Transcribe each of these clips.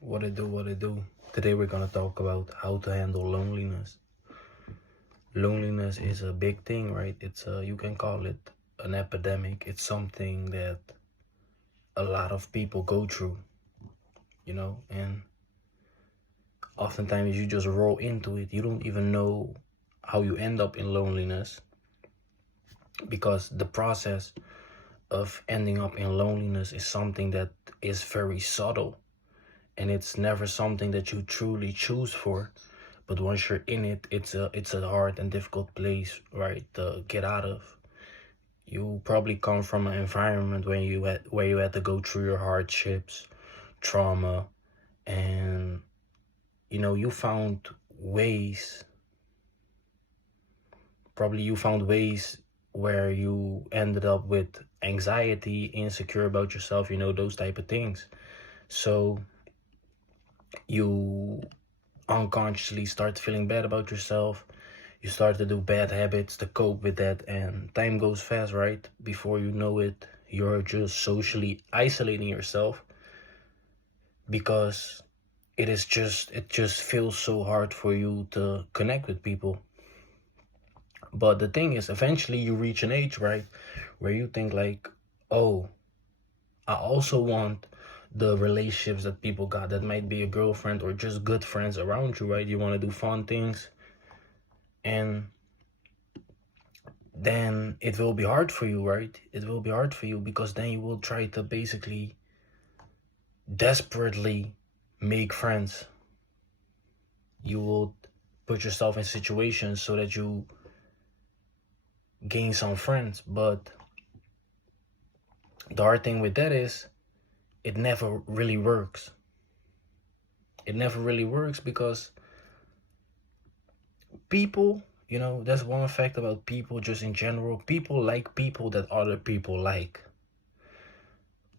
What it do? Today we're gonna talk about how to handle loneliness. Loneliness is a big thing, right? You can call it an epidemic. It's something that a lot of people go through, and oftentimes you just roll into it. You don't even know how you end up in loneliness because the process of ending up in loneliness is something that is very subtle, and it's never something that you truly choose for. But once you're in it, it's a hard and difficult place, right, to get out of. You probably come from an environment where you had to go through your hardships, trauma, and you found ways. Probably you found ways where you ended up with anxiety, insecure about yourself, those type of things. So you unconsciously start feeling bad about yourself. You start to do bad habits to cope with that, and time goes fast, right? Before you know it, you're just socially isolating yourself because it just feels so hard for you to connect with people. But the thing is, eventually you reach an age, right, where you think like, oh, I also want the relationships that people got. That might be a girlfriend or just good friends around you, right? You want to do fun things, and then it will be hard for you, right? It will be hard for you because then you will try to basically desperately make friends. You will put yourself in situations so that you gain some friends. But the hard thing with that is it never really works. It never really works because people, that's one fact about people just in general. People like people that other people like.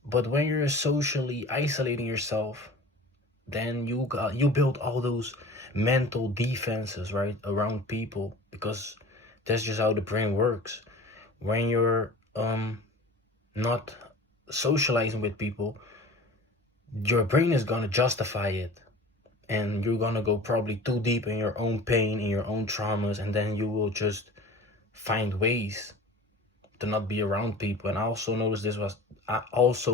But when you're socially isolating yourself, then you build all those mental defenses, right, around people, because that's just how the brain works. When you're not socializing with people, your brain is gonna justify it, and you're gonna go probably too deep in your own pain, in your own traumas, and then you will just find ways to not be around people. And I also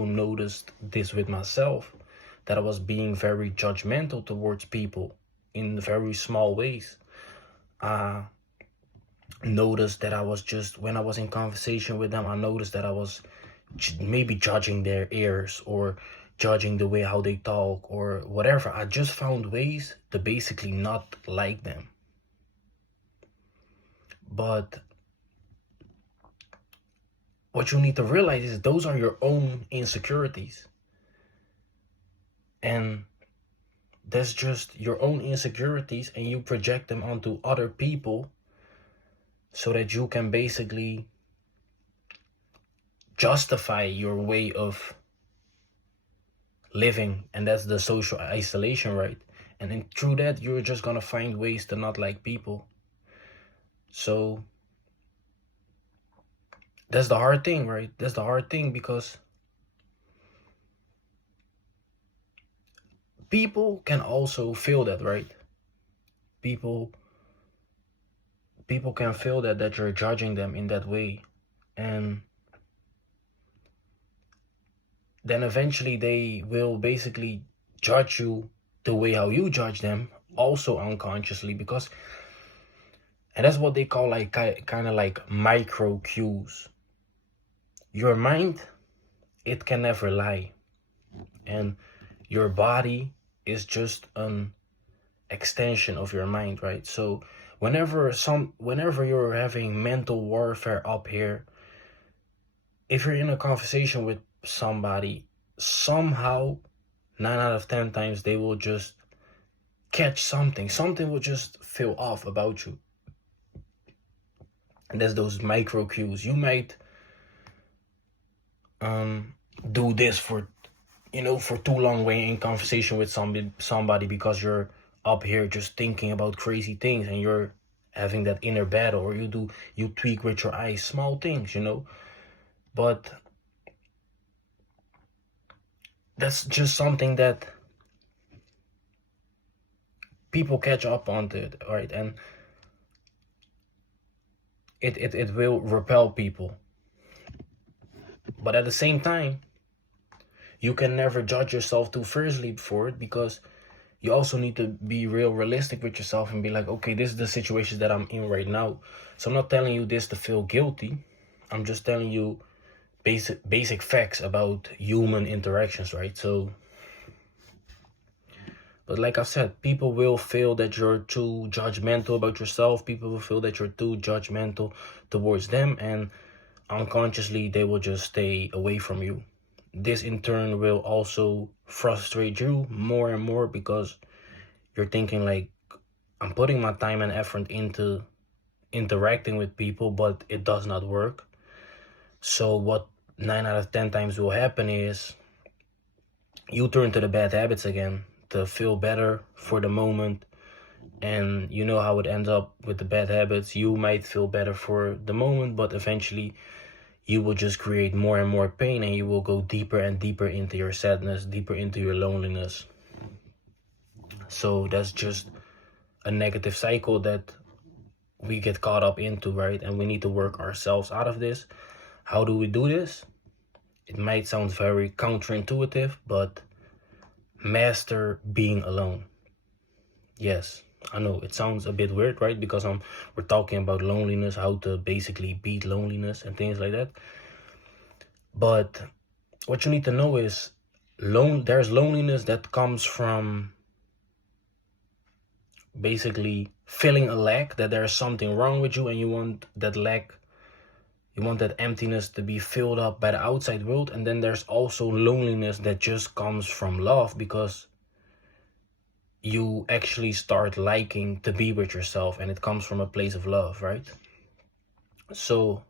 noticed this with myself, that I was being very judgmental towards people in very small ways. I noticed that I was just, when I was in conversation with them, I noticed that I was maybe judging their ears or judging the way how they talk or whatever. I just found ways to basically not like them. But what you need to realize is those are your own insecurities. And that's just your own insecurities, and you project them onto other people so that you can basically justify your way of living, and that's the social isolation, right? And then through that, you're just gonna find ways to not like people. So that's the hard thing, right? That's the hard thing because people can also feel that, right? People people can feel that you're judging them in that way, and then eventually they will basically judge you the way how you judge them, also unconsciously, because, and that's what they call like kind of like micro cues. Your mind, it can never lie, and your body is just an extension of your mind, right? So whenever you're having mental warfare up here, if you're in a conversation with somebody, somehow 9 out of 10 times they will just catch something will just feel off about you. And that's those micro cues. You might do this for too long when you're in conversation with somebody because you're up here just thinking about crazy things, and you're having that inner battle, or you tweak with your eyes small things, but that's just something that people catch up on it, right? And it will repel people. But at the same time, you can never judge yourself too fiercely for it, because you also need to be real realistic with yourself and be like, okay, this is the situation that I'm in right now. So I'm not telling you this to feel guilty. I'm just telling you basic facts about human interactions, right? So, but like I said, people will feel that you're too judgmental about yourself. People will feel that you're too judgmental towards them, and unconsciously they will just stay away from you. This in turn will also frustrate you more and more, because you're thinking like, I'm putting my time and effort into interacting with people, but it does not work. So what 9 out of 10 times will happen is you turn to the bad habits again to feel better for the moment. And you know how it ends up with the bad habits. You might feel better for the moment, but eventually you will just create more and more pain, and you will go deeper and deeper into your sadness, deeper into your loneliness. So that's just a negative cycle that we get caught up into, right? And we need to work ourselves out of this. How do we do this? It might sound very counterintuitive, but master being alone. Yes, I know it sounds a bit weird, right? Because we're talking about loneliness, how to basically beat loneliness and things like that. But what you need to know is there's loneliness that comes from basically feeling a lack, that there's something wrong with you and you want that lack, you want that emptiness to be filled up by the outside world. And then there's also loneliness that just comes from love, because you actually start liking to be with yourself, and it comes from a place of love, right? So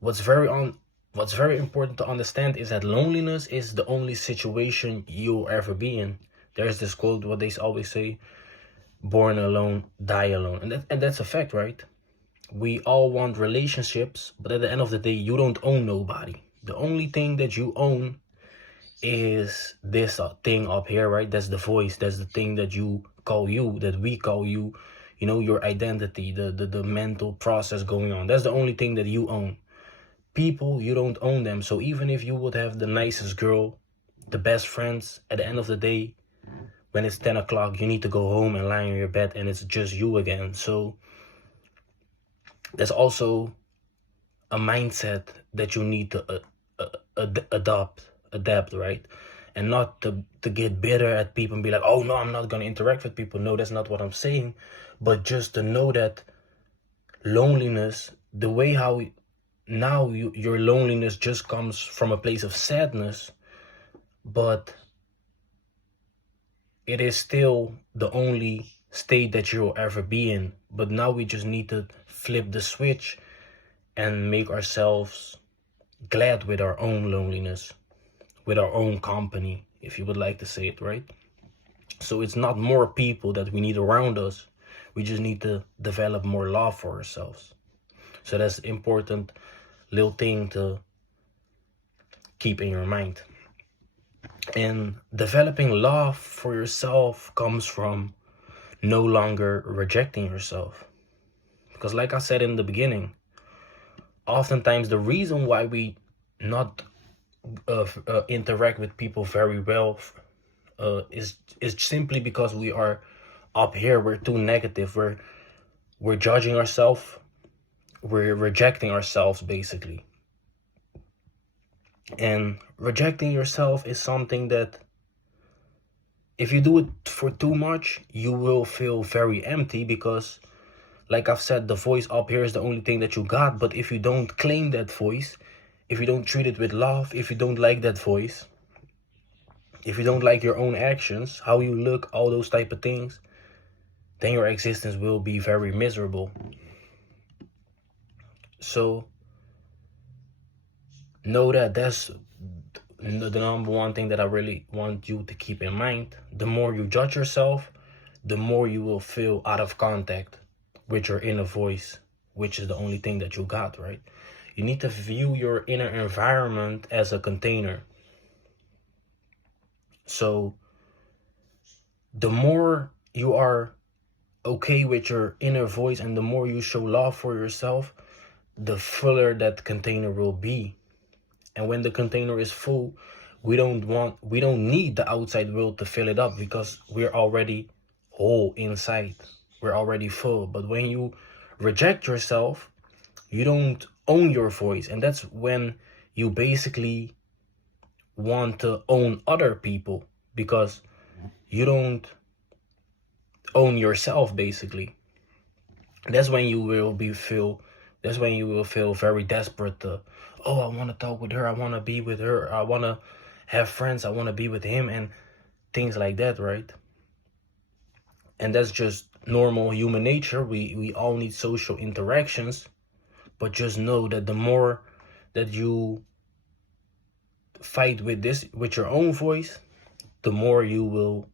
what's very important to understand is that loneliness is the only situation you'll ever be in. There's this quote, what they always say, born alone, die alone. And that's a fact, right? We all want relationships, but at the end of the day, you don't own nobody. The only thing that you own is this thing up here, right? That's the voice. That's the thing that you call you, that we call you, you know, your identity, the mental process going on. That's the only thing that you own. People, you don't own them. So even if you would have the nicest girl, the best friends, at the end of the day, when it's 10 o'clock, you need to go home and lie on your bed, and it's just you again. So there's also a mindset that you need to adapt, right? And not to get bitter at people and be like, oh no, I'm not going to interact with people. No, that's not what I'm saying. But just to know that loneliness, the way how now your loneliness just comes from a place of sadness, but it is still the only state that you'll ever be in. But now we just need to flip the switch and make ourselves glad with our own loneliness, with our own company, if you would like to say it, right? So it's not more people that we need around us. We just need to develop more love for ourselves. So that's an important little thing to keep in your mind. And developing love for yourself comes from no longer rejecting yourself. Because like I said in the beginning, oftentimes the reason why we not interact with people very well is simply because we are up here, we're too negative, we're judging ourselves, we're rejecting ourselves basically. And rejecting yourself is something that if you do it for too much, you will feel very empty, because like I've said, the voice up here is the only thing that you got. But if you don't claim that voice, if you don't treat it with love, if you don't like that voice, if you don't like your own actions, how you look, all those type of things, then your existence will be very miserable. So know that that's the number one thing that I really want you to keep in mind. The more you judge yourself, the more you will feel out of contact with your inner voice, which is the only thing that you got, right? You need to view your inner environment as a container. So the more you are okay with your inner voice and the more you show love for yourself, the fuller that container will be. And when the container is full, we don't need the outside world to fill it up, because we're already whole inside. We're already full. But when you reject yourself, you don't own your voice. And that's when you basically want to own other people, because you don't own yourself basically. That's when you will be feel that's when you will feel very desperate to, oh, I want to talk with her, I want to be with her, I want to have friends, I want to be with him, and things like that, right? And that's just normal human nature. We all need social interactions, but just know that the more that you fight with your own voice, the more you will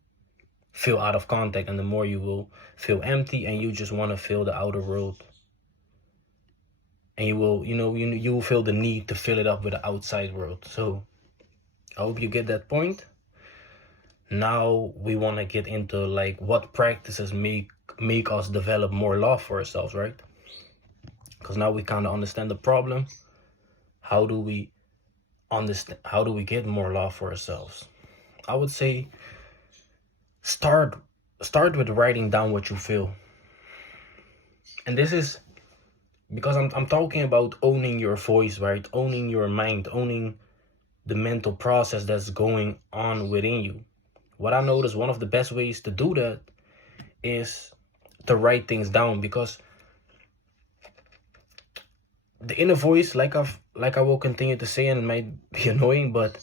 feel out of contact, and the more you will feel empty, and you just want to feel the outer world. And you will, you will feel the need to fill it up with the outside world. So I hope you get that point. Now we want to get into like what practices make us develop more love for ourselves, right? Because now we kind of understand the problem. How do we get more love for ourselves? I would say start with writing down what you feel. And this is because I'm talking about owning your voice, right? Owning your mind, owning the mental process that's going on within you. What I noticed, one of the best ways to do that is to write things down, because the inner voice, like I will continue to say, and it might be annoying, but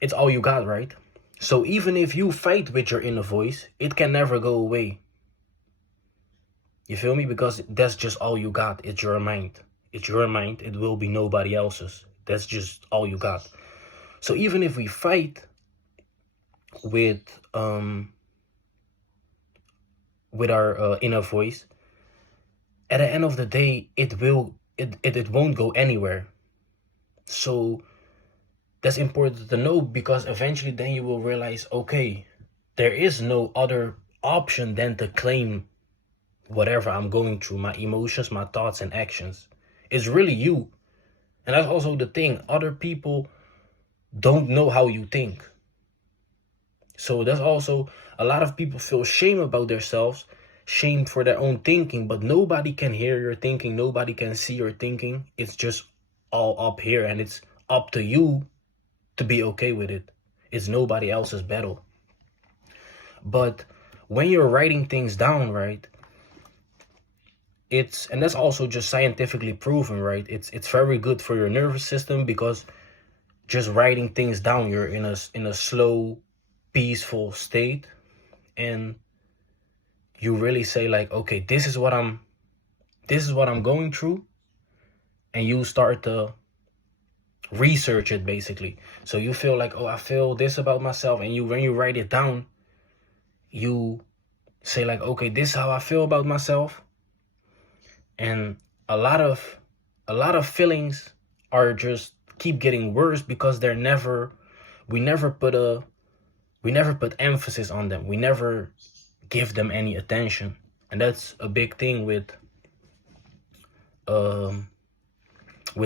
it's all you got, right? So even if you fight with your inner voice, it can never go away. You feel me? Because that's just all you got. It's your mind. It's your mind. It will be nobody else's. That's just all you got. So even if we fight with our inner voice, at the end of the day, it won't go anywhere. So that's important to know, because eventually then you will realize, okay, there is no other option than to claim whatever I'm going through, my emotions, my thoughts and actions. It's really you. And that's also the thing. Other people don't know how you think. So that's also, a lot of people feel shame about themselves, shame for their own thinking, but nobody can hear your thinking. Nobody can see your thinking. It's just all up here, and it's up to you to be okay with it. It's nobody else's battle. But when you're writing things down, right, and that's also just scientifically proven, right? It's very good for your nervous system, because just writing things down, you're in a slow, peaceful state, and you really say like, okay, this is what I'm going through, and you start to research it basically. So you feel like, oh, I feel this about myself, and when you write it down, you say like, okay, this is how I feel about myself. And a lot of feelings are just keep getting worse, because we never put emphasis on them. We never give them any attention. And that's a big thing with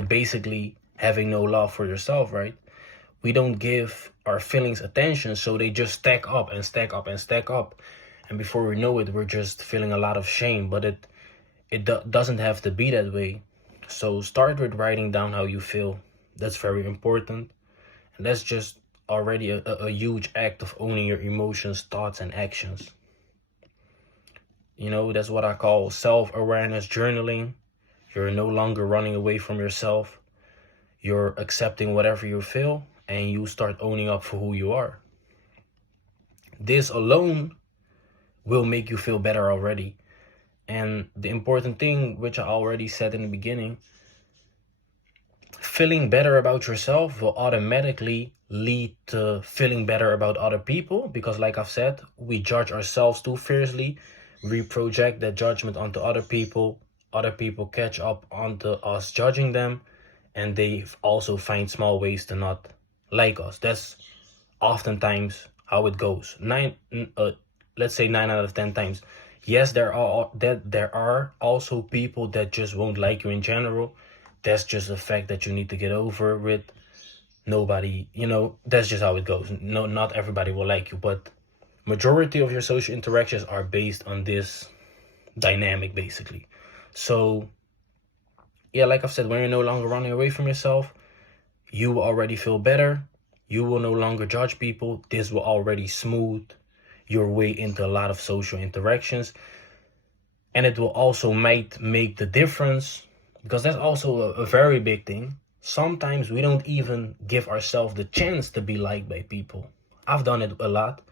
basically having no love for yourself, right? We don't give our feelings attention, so they just stack up and stack up and stack up. And before we know it, we're just feeling a lot of shame. But it doesn't have to be that way. So start with writing down how you feel. That's very important. And that's just already a huge act of owning your emotions, thoughts, and actions. That's what I call self-awareness journaling. You're no longer running away from yourself. You're accepting whatever you feel, and you start owning up for who you are. This alone will make you feel better already. And the important thing, which I already said in the beginning, feeling better about yourself will automatically lead to feeling better about other people, because like I've said, we judge ourselves too fiercely. We project that judgment onto other people. Other people catch up onto us judging them, and they also find small ways to not like us. That's oftentimes how it goes. let's say 9 out of 10 times. Yes, there are also people that just won't like you in general. That's just a fact that you need to get over with. Nobody, that's just how it goes. No, not everybody will like you, but majority of your social interactions are based on this dynamic, basically. So yeah, like I've said, when you're no longer running away from yourself, you will already feel better. You will no longer judge people. This will already smooth your way into a lot of social interactions. And it will also might make the difference, because that's also a very big thing. Sometimes we don't even give ourselves the chance to be liked by people. I've done it a lot.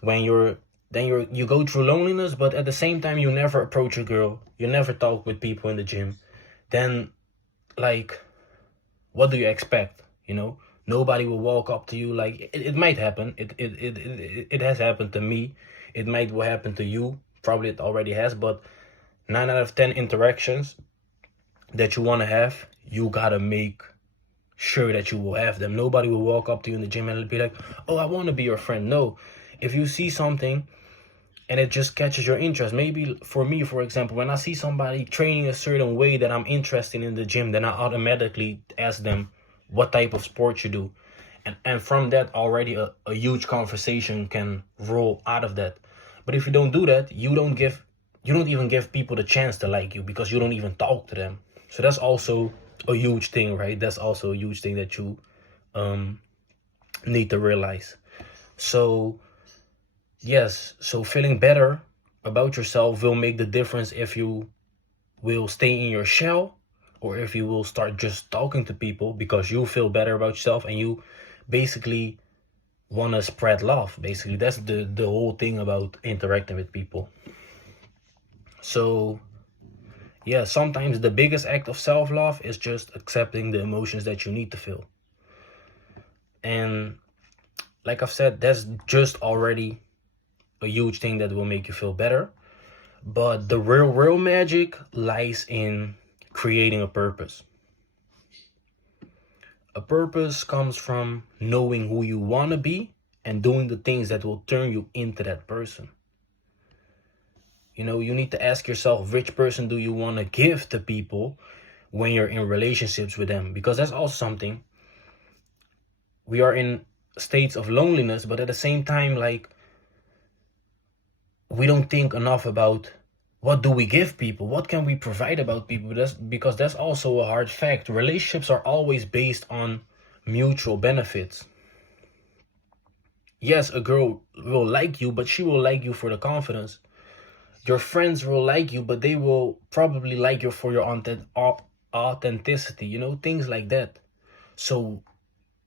When you go through loneliness, but at the same time you never approach a girl, you never talk with people in the gym. Then, like, what do you expect? Nobody will walk up to you. Like, it might happen. It has happened to me. It might will happen to you. Probably it already has. But 9 out of 10 interactions that you want to have, you gotta make sure that you will have them. Nobody will walk up to you in the gym and be like, "Oh, I want to be your friend." No, if you see something and it just catches your interest. Maybe for me, for example, when I see somebody training a certain way that I'm interested in the gym, then I automatically ask them what type of sport you do. And from that, already a huge conversation can roll out of that. But if you don't do that, you don't even give people the chance to like you, because you don't even talk to them. So that's also a huge thing, right? That's also a huge thing that you need to realize. So yes, so feeling better about yourself will make the difference if you will stay in your shell, or if you will start just talking to people because you feel better about yourself and you basically want to spread love. Basically, that's the whole thing about interacting with people. So yeah, sometimes the biggest act of self-love is just accepting the emotions that you need to feel. And like I've said, that's just already a huge thing that will make you feel better. But the real magic lies in creating a purpose. A purpose comes from knowing who you want to be and doing the things that will turn you into that person. You need to ask yourself, which person do you want to give to people when you're in relationships with them? Because that's also something. We are in states of loneliness, but at the same time, like, we don't think enough about what do we give people? What can we provide about people? Because that's also a hard fact. Relationships are always based on mutual benefits. Yes, a girl will like you, but she will like you for the confidence. Your friends will like you, but they will probably like you for your authenticity, things like that. So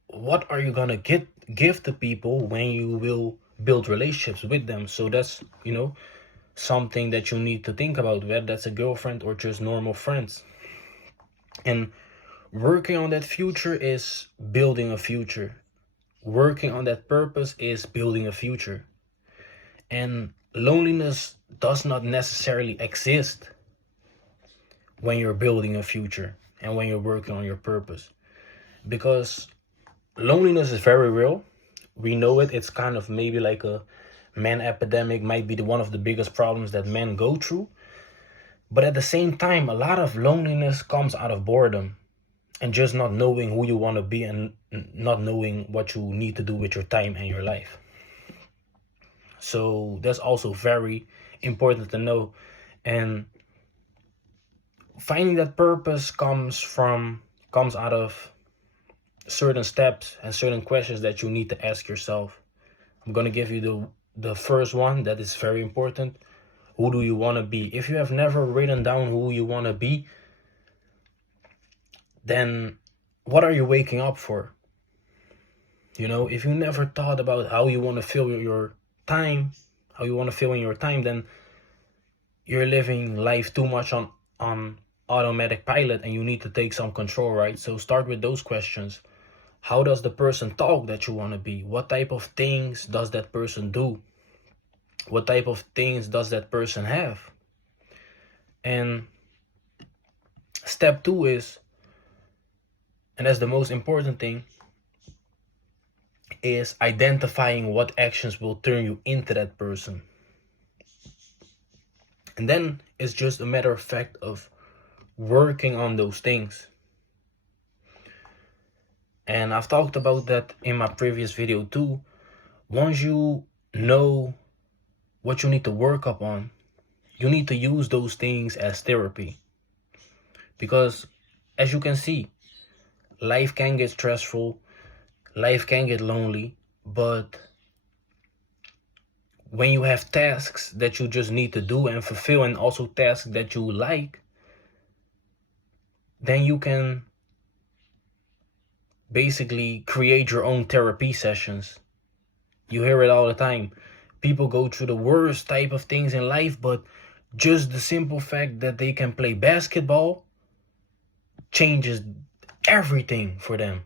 what are you gonna give to people when you will build relationships with them? So that's, something that you need to think about, whether that's a girlfriend or just normal friends. And working on that future is building a future. Working on that purpose is building a future. And loneliness does not necessarily exist when you're building a future and when you're working on your purpose, because loneliness is very real. We know it. It's kind of maybe like a man epidemic, might be one of the biggest problems that men go through. But at the same time, a lot of loneliness comes out of boredom and just not knowing who you want to be and not knowing what you need to do with your time and your life. So that's also very important to know. And finding that purpose comes out of certain steps and certain questions that you need to ask yourself. I'm going to give you the first one that is very important. Who do you want to be? If you have never written down who you want to be, then what are you waking up for? If you never thought about how you want to fill your time, how you want to fill in your time, then you're living life too much on automatic pilot, and you need to take some control, right? So start with those questions. How does the person talk that you want to be? What type of things does that person do? What type of things does that person have? And step 2 is, and that's the most important thing, is identifying what actions will turn you into that person. And then it's just a matter of fact of working on those things. And I've talked about that in my previous video too. Once you know what you need to work up on, you need to use those things as therapy. Because as you can see, life can get stressful, life can get lonely, but when you have tasks that you just need to do and fulfill, and also tasks that you like, then you can basically create your own therapy sessions. You hear it all the time. People go through the worst type of things in life, but just the simple fact that they can play basketball changes everything for them.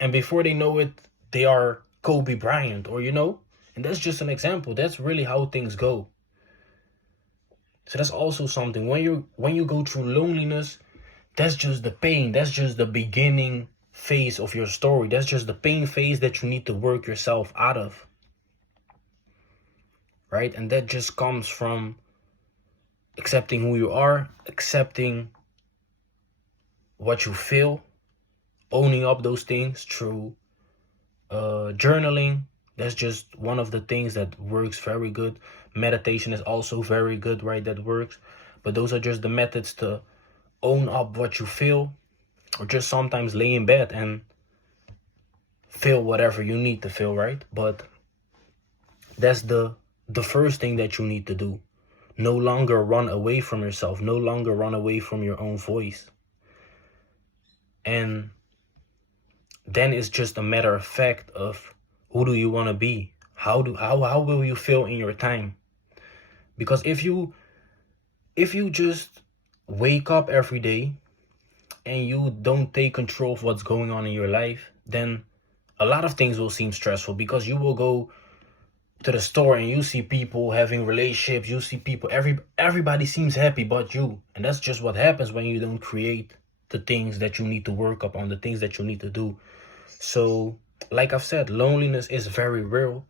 And before they know it, they are Kobe Bryant, or and that's just an example. That's really how things go. So that's also something. When you go through loneliness, that's just the pain. That's just the beginning phase of your story. That's just the pain phase that you need to work yourself out of. Right? And that just comes from accepting who you are, accepting what you feel, owning up those things through journaling. That's just one of the things that works very good. Meditation is also very good, right? That works. But those are just the methods to own up what you feel, or just sometimes lay in bed and feel whatever you need to feel, right? But that's the first thing that you need to do. No longer run away from yourself. No longer run away from your own voice. And then it's just a matter of fact of who do you want to be? How will you feel in your time? Because if you just wake up every day and you don't take control of what's going on in your life, then a lot of things will seem stressful, because you will go to the store and you see people having relationships, you see people, everybody seems happy but you. And that's just what happens when you don't create the things that you need to work up on, the things that you need to do. So like I've said, loneliness is very real,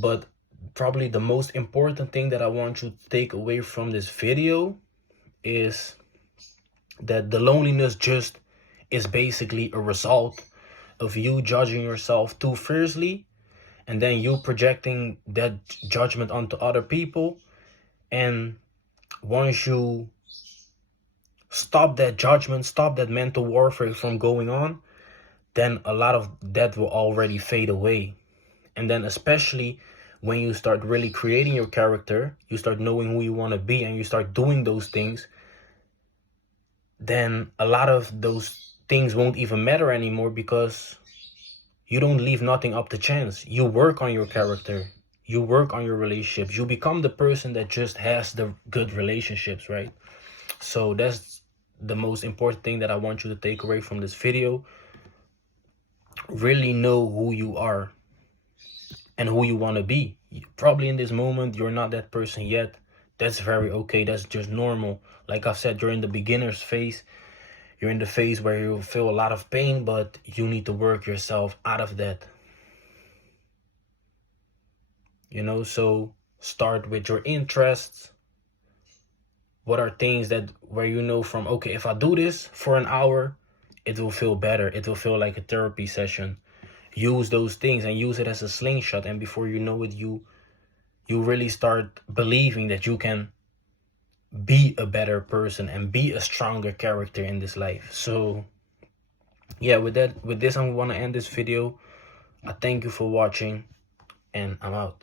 but probably the most important thing that I want you to take away from this video is that the loneliness just is basically a result of you judging yourself too fiercely, and then you projecting that judgment onto other people. And once you stop that judgment, stop that mental warfare from going on, then a lot of that will already fade away. And then especially when you start really creating your character, you start knowing who you want to be, and you start doing those things, then a lot of those things won't even matter anymore, because you don't leave nothing up to chance. You work on your character. You work on your relationships. You become the person that just has the good relationships, right? So that's the most important thing that I want you to take away from this video. Really know who you are and who you want to be. Probably in this moment, you're not that person yet. That's very okay. That's just normal. Like I've said, you're in the beginner's phase. You're in the phase where you feel a lot of pain, but you need to work yourself out of that. So start with your interests. What are things that where you know from, okay, if I do this for an hour, it will feel better. It will feel like a therapy session. Use those things and use it as a slingshot. And before you know it, you really start believing that you can be a better person and be a stronger character in this life. So yeah, with this, I want to end this video. I thank you for watching, and I'm out.